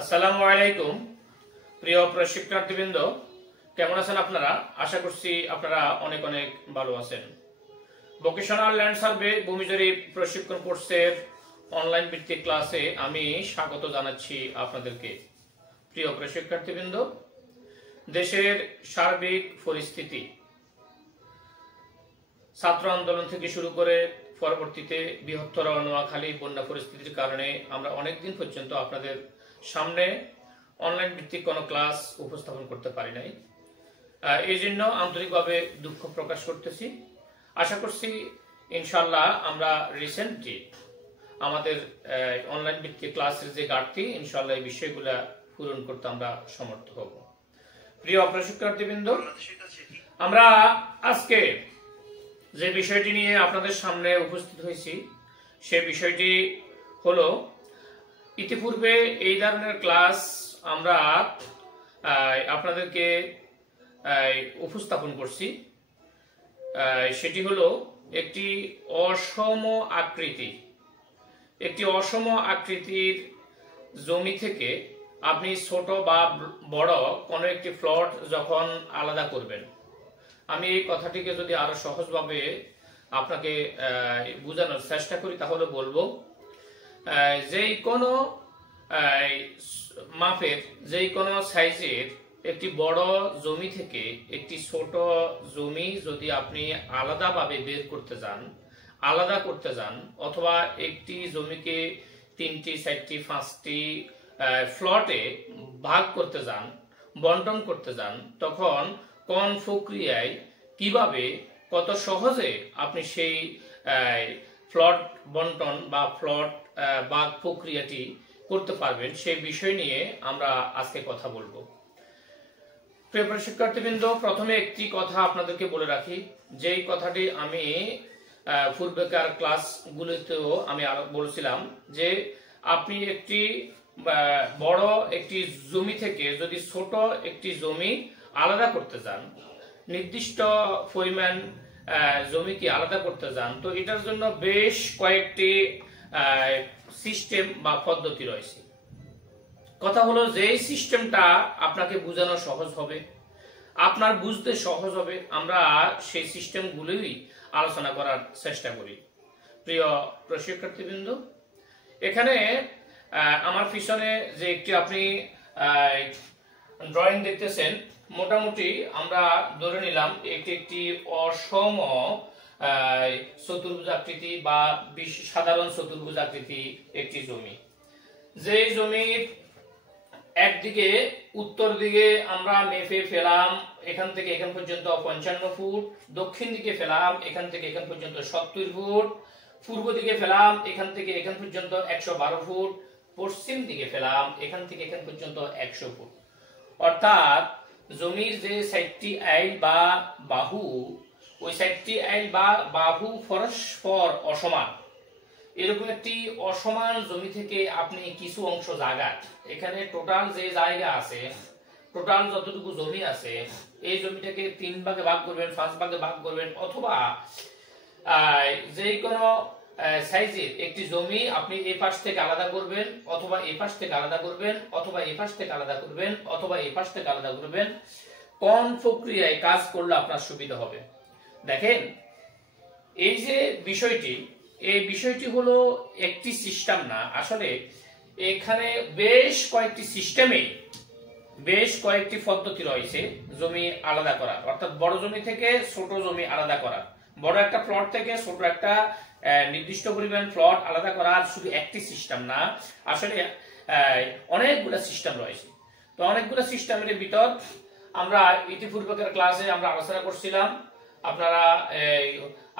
আসসালামু আলাইকুম প্রিয় প্রশিক্ষার্থীবৃন্দ, কেমন আছেন আপনারা? আশা করছি আপনারা অনেক অনেক ভালো আছেন। ভোকেশনাল ল্যান্ড সার্ভে ভূমি জরিপ প্রশিক্ষণ কোর্সের অনলাইন ভিত্তিক ক্লাসে আমি স্বাগত জানাচ্ছি আপনাদেরকে। প্রিয় প্রশিক্ষার্থীবৃন্দ, দেশের সার্বিক পরিস্থিতি, ছাত্র আন্দোলন থেকে শুরু করে পরবর্তীতে বৃহত্তর নোয়াখালী বন্যা পরিস্থিতির কারণে আমরা অনেকদিন পর্যন্ত আপনাদের সামনে অনলাইন ভিত্তিক কোনো ক্লাস উপস্থাপন করতে পারি নাই। এই জন্য আন্তরিকভাবে দুঃখ প্রকাশ করতেছি। আশা করছি ইনশাল্লাহ আমরা রিসেন্টলি আমাদের অনলাইন ভিত্তিক ক্লাসের যে ঘাটতি, ইনশাল্লাহ এই বিষয়গুলো পূরণ করতে আমরা সমর্থ হব। প্রিয় প্রশিক্ষার্থীবৃন্দ, আমরা আজকে যে বিষয়টি নিয়ে আপনাদের সামনে উপস্থিত হয়েছি সে বিষয়টি হলো, ইতিপূর্বে এই ধরনের ক্লাস আমরা আপনাদেরকে উপস্থাপন করছি। সেটি হলো একটি অসম আকৃতির জমি থেকে আপনি ছোট বা বড় কোনো একটি প্লট যখন আলাদা করবেন। আমি এই কথাটিকে যদি আরো সহজভাবে আপনাকে বোঝানোর চেষ্টা করি তাহলে বলবো, যেই কোনো মাপের, যেই কোনো সাইজের একটি বড় জমি থেকে একটি ছোট জমি যদি আপনি আলাদাভাবে বের করতে যান, আলাদা করতে যান, অথবা একটি জমিকে 3টি, 4টি, 5টি প্লটে ভাগ করতে যান, বন্টন করতে যান, তখন কোন প্রক্রিয়ায় কিভাবে কত সহজে আপনি সেই প্লট বন্টন বা প্লট ভাগ প্রক্রিয়াটি করতে পারবেন, সেই বিষয় নিয়ে আমরা আজকে কথা বলবো। প্রিয় শিক্ষার্থীবৃন্দ, প্রথমে একটি কথা আপনাদেরকে বলে রাখি, যেই কথাটি আমি পূর্বেকার ক্লাসগুলোতেও আমি আরো বলেছিলাম, যে আপনি একটি বড় একটি জমি থেকে যদি ছোট একটি জমি আলাদা করতে যান, নির্দিষ্ট পরিমাণ জমিকে আলাদা করতে যান, তো এটার জন্য বেশ কয়েকটি সিস্টেম বা পদ্ধতি রয়েছে। কথা হলো, যে সিস্টেমটা আপনাকে বোঝানো সহজ হবে, আপনার বুঝতে সহজ হবে, আমরা সেই সিস্টেমগুলোই আলোচনা করার চেষ্টা করি। প্রিয় প্রশিক্ষার্থীবৃন্দ, এখানে আমার পিছনে যে একটি আপনি ড্রয়িং দেখতেছেন, মোটামুটি আমরা ধরে নিলাম এটি একটি অসম চতুর্ভুজ আকৃতি বা সাধারণ চতুর্ভুজ আকৃতি একটি জমি। যে জমির একদিকে উত্তর দিকে আমরা মেপে ফেলাম এখান থেকে এখান পর্যন্ত 55 ফুট, দক্ষিণ দিকে ফেলাম এখান থেকে এখান পর্যন্ত 70 ফুট, পূর্ব দিকে ফেলাম এখান থেকে এখান পর্যন্ত 112 ফুট, পশ্চিম দিকে ফেলাম এখান থেকে এখান পর্যন্ত 100 ফুট। অর্থাৎ জমির যে 60টি আইল বা বাহু, ওই 60টি আইল বা বাহু পরস্পর অসমান। এরকম একটি অসমান জমি থেকে আপনি কিছু অংশ জায়গা, এখানে টোটাল যে জায়গা আছে, টোটাল যতটুকু জমি আছে, এই জমিটাকে 3 ভাগে ভাগ করবেন, 5 ভাগে ভাগ করবেন, অথবা যে কোনো সাইজের একটি জমি আপনি এই পাশ থেকে আলাদা করবেন, অথবা এই পাশ থেকে আলাদা করবেন, অথবা এই পাশ থেকে আলাদা করবেন, অথবা এই পাশ থেকে আলাদা করবেন। কোন প্রক্রিয়ায় কাজ করলে আপনার সুবিধা হবে? দেখেন, এই যে বিষয়টি, এই বিষয়টি হলো একটি সিস্টেম না, আসলে এখানে বেশ কয়েকটি সিস্টেমে বেশ কয়েকটি পদ্ধতি রয়েছে জমি আলাদা করার, অর্থাৎ বড় জমি থেকে ছোট জমি আলাদা করার, বড় একটা প্লট থেকে ছোট একটা নির্দিষ্ট পরিমাণ প্লট আলাদা করার শুধু একটি সিস্টেম না, আসলে অনেকগুলো সিস্টেম রয়েছে। তো অনেকগুলো সিস্টেমের ভিতর আমরা ইতিপূর্বের ক্লাসে আমরা আলোচনা করছিলাম, আপনারা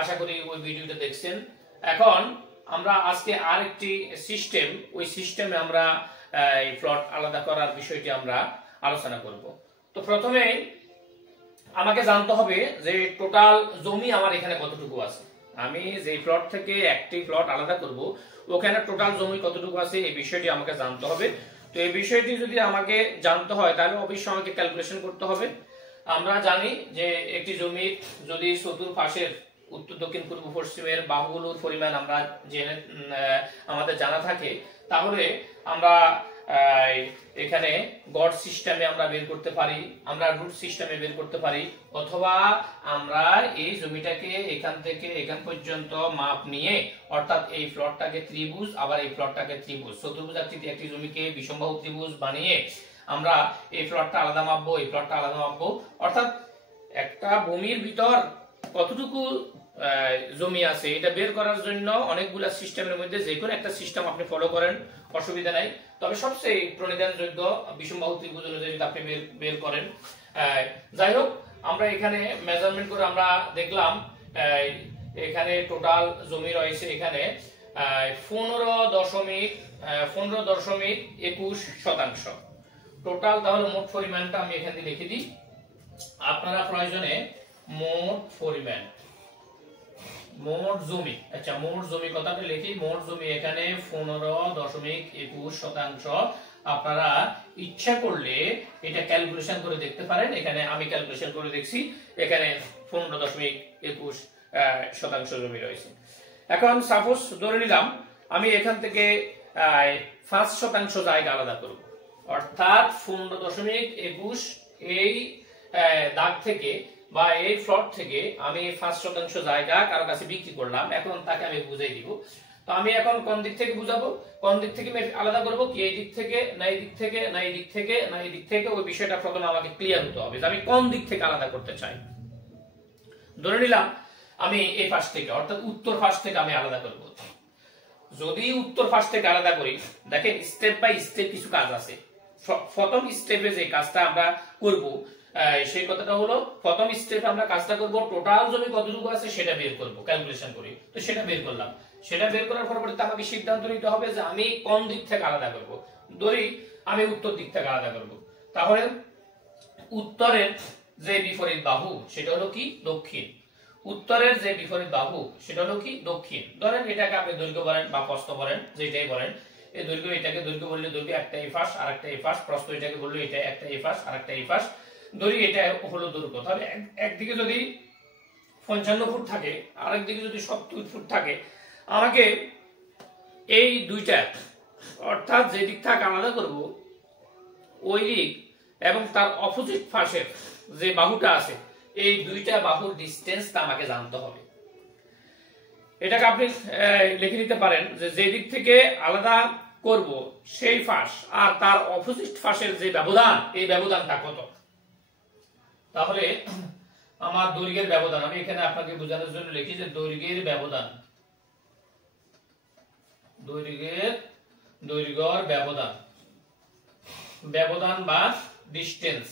আশা করি ওই ভিডিওটা দেখছেন। এখন আমরা আজকে আরেকটি সিস্টেম, ওই সিস্টেমে আমরা এই প্লট আলাদা করার বিষয়টি আমরা আলোচনা করব। তো প্রথমে আমাকে জানতে হবে যে টোটাল জমি আমার এখানে কতটুকু আছে। আমি যে প্লট থেকে একটি প্লট আলাদা করব, ওখানে টোটাল জমি কতটুকু আছে এই বিষয়টি আমাকে জানতে হবে। তো এই বিষয়টি যদি আমাকে জানতে হয় তাহলে অবশ্যই আমাকে ক্যালকুলেশন করতে হবে। আমরা জানি যে একটি জমির যদি চতুর্পাশের উত্তর দক্ষিণ পূর্ব পশ্চিমের বাহুগুলোর পরিমাণ আমরা আমাদের জানা থাকে, তাহলে আমরা এখানে গড় সিস্টেমে আমরা বের করতে পারি, আমরা রুট সিস্টেমে বের করতে পারি, অথবা আমরা এই জমিটাকে এখান থেকে এখান পর্যন্ত মাপ নিয়ে, অর্থাৎ এই প্লটটাকে ত্রিভুজ, আবার এই প্লটটাকে ত্রিভুজ, চতুর্ভুজ আকৃতির একটি জমিকে বিষমবাহু ত্রিভুজ বানিয়ে আমরা এই প্লটটা আলাদা মাপবো, এই প্লটটা আলাদা মাপবো। অর্থাৎ একটা ভূমির ভিতর কতটুকু জমি আছে এটা বের করার জন্য অনেকগুলা সিস্টেমের মধ্যে যে কোনো একটা সিস্টেম আপনি ফলো করেন, অসুবিধা নাই। তবে সবচেয়ে প্রণিধানযোগ্য বিষমবাহু ত্রিভুজ অনুযায়ী যদি আপনি বের করেন। যাই হোক, আমরা এখানে মেজারমেন্ট করে আমরা দেখলাম এখানে টোটাল জমি রয়েছে এখানে 15.21 টোটাল। তাহলে মোট পরিমাণটা আমি এখানে লিখে দিই, আপনারা প্রয়োজনে মোট পরিমাণ, মোট জমি, আচ্ছা মোট জমি কথাটা লিখি, মোট জমি এখানে 15.21। আপনারা ইচ্ছা করলে এটা ক্যালকুলেশন করে দেখতে পারেন, এখানে আমি ক্যালকুলেশন করে দেখছি, এখানে 15.21% জমি রয়েছে। এখন সাপোজ ধরে নিলাম আমি এখান থেকে 5% জায়গা আলাদা করব, অর্থাৎ 15.21 এই দাগ থেকে বা এই প্লট থেকে আমি 5% জায়গা কারো কাছে বিক্রি করলাম, এখন তাকে আমি বুঝাই দিব। তো আমি এখন কোন দিক থেকে বুঝাবো, কোন দিক থেকে আলাদা করব, কি এই দিক থেকে না এই দিক থেকে না এই দিক থেকে না এই দিক থেকে, ওই বিষয়টা প্রথমে আমাকে ক্লিয়ার হতে হবে যে আমি কোন দিক থেকে আলাদা করতে চাই। ধরে নিলাম আমি এই পাশ থেকে, অর্থাৎ উত্তর পাশ থেকে আমি আলাদা করব। যদি উত্তর পাশ থেকে আলাদা করি, দেখেন স্টেপ বাই স্টেপ কিছু কাজ আছে। প্রথম স্টেপে যে কাজটা আমরা করব সেই কথাটা হলো, প্রথম স্টেপে আমরা কাজটা করব টোটাল জমি কতটুকু আছে সেটা বের করব ক্যালকুলেশন করে। তো সেটা বের করলাম, সেটা বের করার পরবর্তীতে আমাকে সিদ্ধান্ত নিতে হবে যে আমি কোন দিক থেকে আলাদা করব। ধরি আমি উত্তর দিক থেকে আলাদা করব, তাহলে উত্তরের যে বিপরীত বাহু সেটা হলো কি দক্ষিণ, উত্তরের যে বিপরীত বাহু সেটা হলো কি দক্ষিণ। ধরেন এটাকে আপনি দৈর্ঘ্য বলেন বা প্রস্থ বলেন, যেটাই বলেন, এই দৈর্ঘ্য, এটাকে দৈর্ঘ্য বললে দৈর্ঘ্য একটা এই পাশ আর একটা এই পাশ, প্রস্থ এটাকে বললে এটা একটা এই পাশ আর একটা এই পাশ, ধরি এটা হলো দৈর্ঘ্য। তাহলে একদিকে যদি 55 ফুট থাকে, আরেকদিকে যদি 70 ফুট থাকে, আমাকে এই দুইটা, অর্থাৎ যে দিক থেকে আলাদা করব ওই দিক এবং তার অপোজিট পাশের যে বাহুটা আছে, এই দুইটা বাহুর ডিসটেন্সটা আমাকে জানতে হবে। এটাকে আপনি লিখে নিতে পারেন যে যে দিক থেকে আলাদা করব সেই পাশ আর তার অপোজিট পাশের যে ব্যবধান, এই ব্যবধানটা কত। তাহলে আমার দৈর্ঘ্যের ব্যবধান, আমি এখানে আপনাকে বোঝানোর জন্য লিখি যে দৈর্ঘ্যের ব্যবধান, দৈর্ঘ্যের ব্যবধান বা ডিসটেন্স,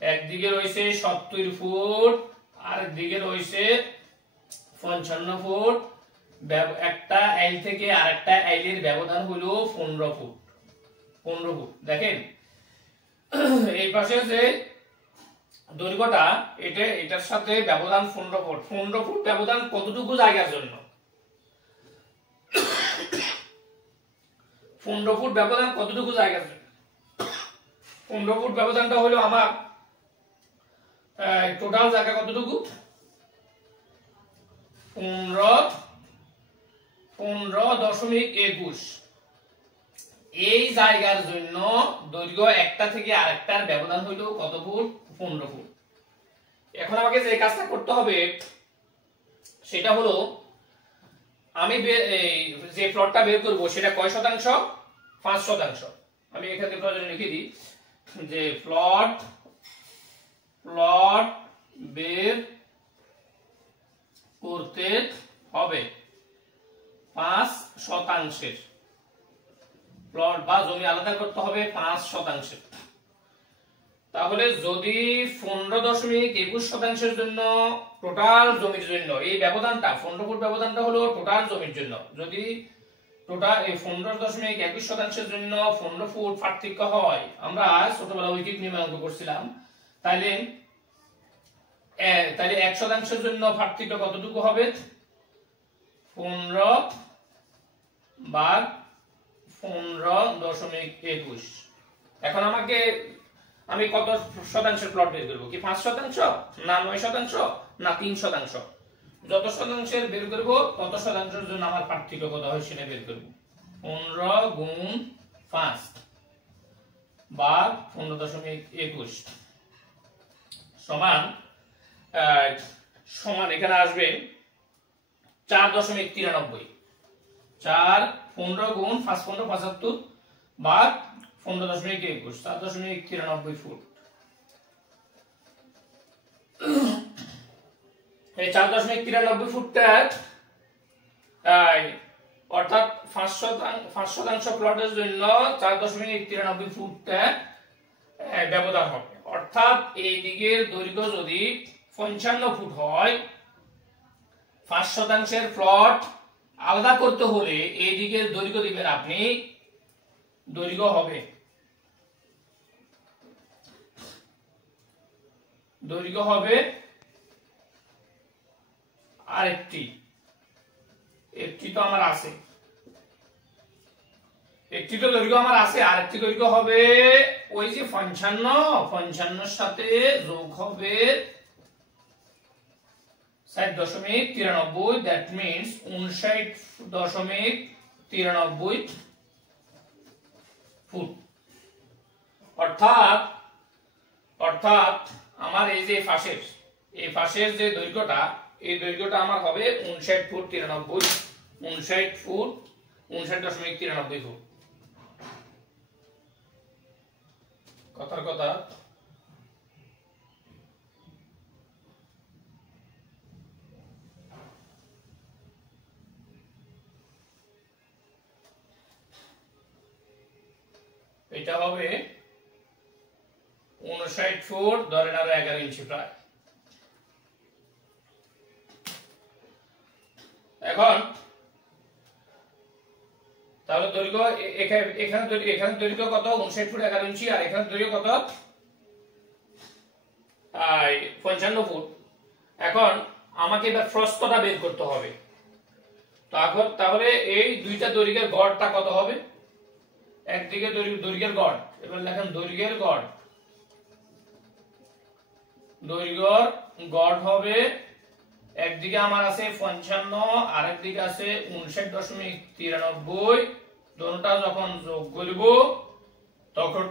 একদিকে রয়েছে 70 ফুট আর একদিকে রয়েছে 55 ফুট। একটা আইল থেকে আরেকটা আইলের ব্যবধান হলো 15 ফুট। দেখেন এই পাশে যে দৈর্ঘ্যটা, এটার সাথে ব্যবধান 15 ফুট। 15 ফুট ব্যবধান কতটুকু জায়গার জন্য? 15 ফুট ব্যবধান কতটুকু জায়গার জন্য? 15 ফুট ব্যবধানটা হলো আমার টোটাল জায়গা কতটুকু? 15.21। এই জায়গার জন্য দৈর্ঘ্য একটা থেকে আরেকটার ব্যবধান হইল কত ফুট? 15 ফুট। এখন আমাকে যে কাজটা করতে হবে সেটা হলো, আমি যে প্লটটা বের করব সেটা কয় শতাংশ? 5%। আমি এখানে প্রয়োজনে লিখে দিই যে প্লট বের করতে হবে 5%। প্লট বা জমি আলাদা করতে হবে 5%। তাহলে যদি 15.21% জন্য টোটাল জমির জন্য এই ব্যবধানটা, 15 ফুট ব্যবধানটা হলো টোটাল জমির জন্য, যদি টোটাল এই 15.21% জন্য 15 ফুট পার্থক্য হয়, আমরা ছোটবেলা উইকিট নিয়মে অঙ্ক করছিলাম, তাইলে 1% জন্য পার্থক্য কতটুকু হবে? 15/15.21। এখন আমি কত শতাংশের প্লট বের করব? কি 5%, না 9%, না 3%? যত শতাংশের বের করব তত শতাংশের জন্য আমার পার্থক্য কত হয় সেটা বের করব। 15 গুণ 5 ভাগ 15.21 সমান সমান এখানে আসবে 4.93 4 15 গুণ 5 15 75 ভাগ 15.21 4.93 ফুট। এই 4.93 ফুটটা অর্থাৎ 5% প্লটের জন্য 4.93 ফুটটা ব্যবধান হবে। অর্থাৎ এই দিকের দৈর্ঘ্য যদি 55 ফুট হয়, 5% প্লট আলাদা করতে হলে এই দিকের দৈর্ঘ্য দিবেন আপনি, দৈর্ঘ্য হবে আরেকটি তো আমার আছে, একটি তো দৈর্ঘ্য আমার আছে, আরেকটি দৈর্ঘ্য হবে ওই যে 55 সাথে যোগ হবে 60.93, দ্যাট মিন্স 59.93 ফুট। অর্থাৎ আমার এই যে পাশের যে দৈর্ঘ্যটা, এই দৈর্ঘ্যটা আমার হবে 59.93 ফুট। কথার কথা এটা হবে 59 ফুট, ধরেন আরো 11 ইঞ্চি প্রায়। এখন তাহলে দৈর্ঘ্য এখানে দৈর্ঘ্য কত? 59 ফুট 11 ইঞ্চি, আর এখানে দৈর্ঘ্য কত? 55 ফুট। এখন আমাকে এবার প্রস্থটা বের করতে হবে। তাহলে এই দুইটা দৈর্ঘ্যের গড়টা কত হবে? একদিকে দৈর্ঘ্যের গড়, এবার লেখেন দৈর্ঘ্যের গড় হবে, একদিকে আমার আছে 55 আর একদিকে আছে 59.93, দুটোটা যখন যোগ করব তখন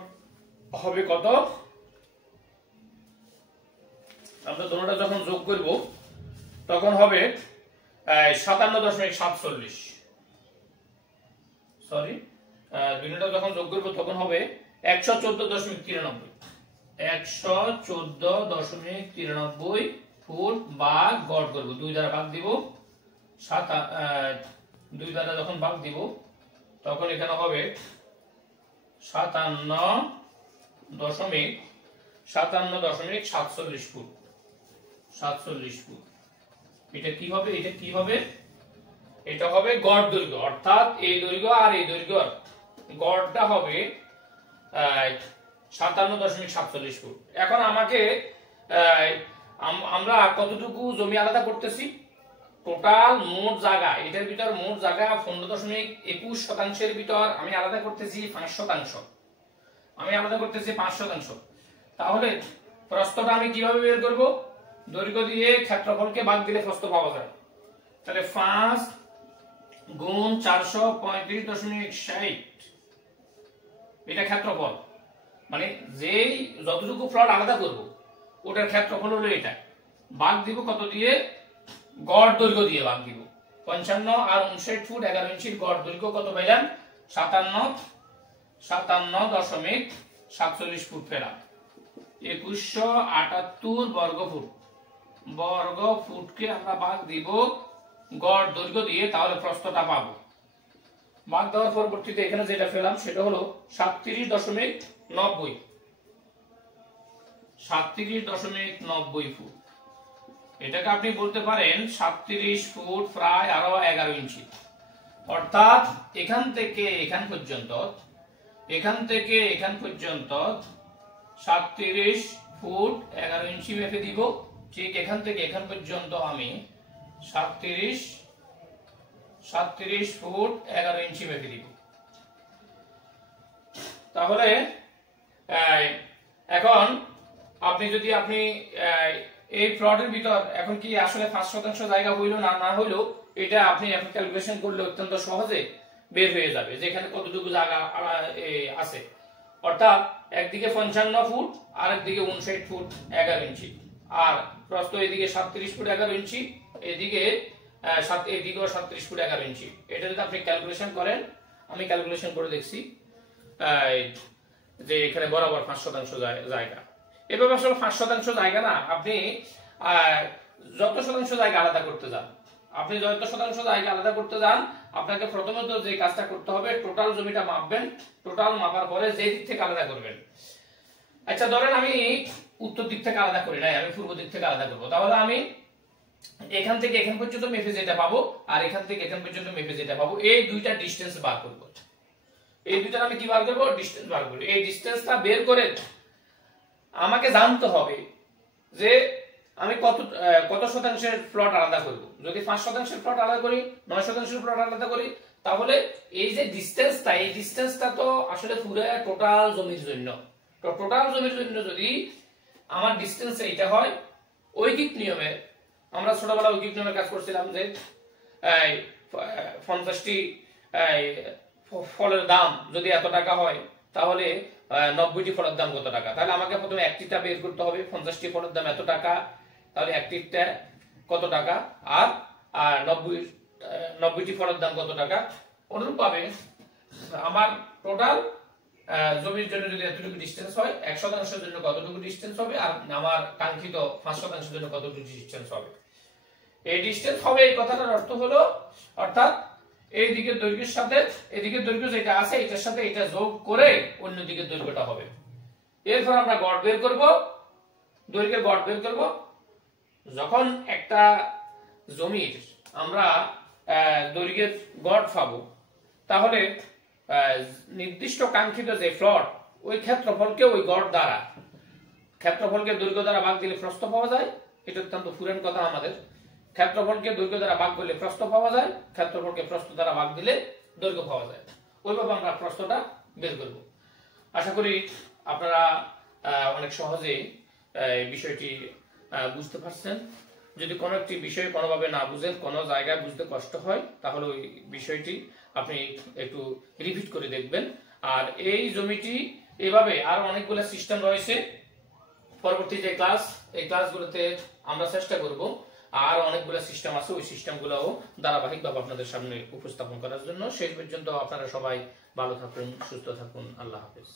হবে কত? আমরা দুটোটা যখন যোগ করব তখন হবে 57.47, সরি দুটোটা যখন যোগ করব তখন হবে 114.93, 114.93 ফুট বা গড় করব, 2 দ্বারা ভাগ দিব, 2 দ্বারা যখন ভাগ দিব তখন এখানে হবে 57.47 ফুট, 47 ফুট। এটা কি হবে? এটা হবে গড় দৈর্ঘ্য। অর্থাৎ এই দৈর্ঘ্য আর এই দৈর্ঘ্য গড়টা হবে 57.47 ফুট। এখন আমাকে আমরা কতটুকু জমি আলাদা করতেছি? টোটাল মোট জায়গা, এটার ভিতর মোট জায়গা 15.21% ভিতর আমি আলাদা করতেছি 5%, তাহলে প্রস্থটা আমি কিভাবে বের করব? দৈর্ঘ্য দিয়ে ক্ষেত্রফলকে ভাগ দিলে প্রস্থ পাওয়া যায়। তাহলে 5 গুণ 435.60, এটা ক্ষেত্রফল, মানে যেই যতটুকু প্লট আলাদা করব ওটার ক্ষেত্রফল হলো এটা। ভাগ দিব কত দিয়ে? গড় দৈর্ঘ্য দিয়ে ভাগ দিব। 55 আর 59 ফুট 11 ইঞ্চির গড় দৈর্ঘ্য কত পাইলাম? 57.47 ফুট পেলাম। 2178 বর্গ ফুটকে আমরা ভাগ দিব গড় দৈর্ঘ্য দিয়ে, তাহলে প্রস্থটা পাবো। ভাগ দেওয়ার পরবর্তীতে এখানে যেটা পেলাম সেটা হলো 37.90 ফুট। এটাকে আপনি বলতে পারেন 37 ফুট প্রায় আরো 11 ইঞ্চি। অর্থাৎ এখান থেকে এখান পর্যন্ত 37 ফুট 11 ইঞ্চি মেপে দিব। ঠিক এখান থেকে এখান পর্যন্ত আমি 37 ফুট 11 ইঞ্চি মেপে দিব। তাহলে এখন আপনি এই প্লটের ভিতর এখন কি আসলে 5% জায়গা হইলো না হইলো, এটা আপনি এখন ক্যালকুলেশন করলে অত্যন্ত সহজে বের হয়ে যাবে যেখানে কতটুকু জায়গা আছে। অর্থাৎ একদিকে 55 ফুট আর একদিকে 59 ফুট 11 ইঞ্চি, আর প্রস্থ এদিকে 37 ফুট 11 ইঞ্চি, এদিকে এদিকেও 37 ফুট 11 ইঞ্চি। এটা যদি আপনি ক্যালকুলেশন করেন, আমি ক্যালকুলেশন করে দেখছি যে এখানে বরাবর 5% জায়গা। এভাবে আসলে 5% জায়গা না, আপনি যত শতাংশ জায়গা আলাদা করতে যান, আপনি যত শতাংশ জায়গা আলাদা করতে যান, আপনাকে প্রথমত যে কাজটা করতে হবে, টোটাল জমিটা মাপবেন। টোটাল মাপার পরে যে দিক থেকে আলাদা করবেন, আচ্ছা ধরেন আমি উত্তর দিক থেকে আলাদা করি নাই, আমি পূর্ব দিক থেকে আলাদা করবো, তাহলে আমি এখান থেকে এখান পর্যন্ত মেপে যেটা পাবো আর এখান থেকে এখান পর্যন্ত মেপে যেটা পাবো, এই দুইটা ডিসটেন্স বার করব। এই দুইটা আমি কি বার করব? ডিসটেন্স বার করব। এই ডিসটেন্সটা বের করে আমাকে জানতে হবে যে আমি কত শতাংশের প্লট আলাদা করব। যদি 5% প্লট আলাদা করি, 9% প্লট আলাদা করি, তাহলে এই যে ডিসটেন্সটা, এই ডিসটেন্সটা তো আসলে পুরো টোটাল জমির জন্য। তো টোটাল জমির জন্য যদি আমার ডিসটেন্স এইটা হয়, ঐকিক নিয়মে আমরা ছোটবেলা ঐকিক নিয়মের কাজ করছিলাম যে 50টি ফলের দাম যদি এত টাকা হয়, তাহলে 90টি ফলের দাম কত টাকা? তাহলে আমাকে প্রথমে একটিটা বের করতে হবে, 50টি ফলের দাম এত টাকা, তাহলে একটিটা কত টাকা, আর 90টি ফলের দাম কত টাকা। অনুরূপভাবে আমার টোটাল জমির জন্য যদি এতটুকু ডিসটেন্স হয়, 1% জন্য কতটুকু ডিসটেন্স হবে, আর আমার কাঙ্ক্ষিত 5% জন্য কতটুকু ডিসটেন্স হবে। এই ডিসটেন্স হবে, এই কথাটার অর্থ হলো, অর্থাৎ এই দিকের দৈর্ঘ্যের সাথে এদিকের দৈর্ঘ্য যেটা আছে এটার সাথে এটা যোগ করে অন্য দিকের দৈর্ঘ্যটা হবে। এরপর আমরা গড় বের করব, দৈর্ঘ্যের গড় বের করব। যখন একটা জমির আমরা দৈর্ঘ্যের গড় পাবো, তাহলে নির্দিষ্ট কাঙ্ক্ষিত যে প্লট, ওই ক্ষেত্রফলকে ওই গড় দ্বারা, ক্ষেত্রফলকে দৈর্ঘ্য দ্বারা ভাগ দিলে প্রস্থ পাওয়া যায়। এটা অত্যন্ত পুরান কথা আমাদের। ক্ষেত্রফলকে দৈর্ঘ্য দ্বারা ভাগ করলে প্রস্থ পাওয়া যায়, ক্ষেত্রফলকে প্রস্থ দ্বারা ভাগ দিলে দৈর্ঘ্য পাওয়া যায়। ওইভাবে আমরা প্রস্থটা বের করব। আশা করি আপনারা অনেক সহজেই বিষয়টি বুঝতে পারছেন। যদি কোনো একটি বিষয় কোনোভাবে না বুঝেন, কোনো জায়গায় বুঝতে কষ্ট হয়, তাহলে ওই বিষয়টি আপনি একটু রিপিট করে দেখবেন। আর এই জমিটি এভাবে আর অনেকগুলো সিস্টেম রয়েছে। পরবর্তী যে ক্লাস, এই ক্লাসগুলোতে আমরা চেষ্টা করব আর অনেকগুলো সিস্টেম আছে, ওই সিস্টেমগুলোও ধারাবাহিকভাবে আপনাদের সামনে উপস্থাপন করার জন্য। শেষ পর্যন্ত আপনারা সবাই ভালো থাকুন, সুস্থ থাকুন। আল্লাহ হাফেজ।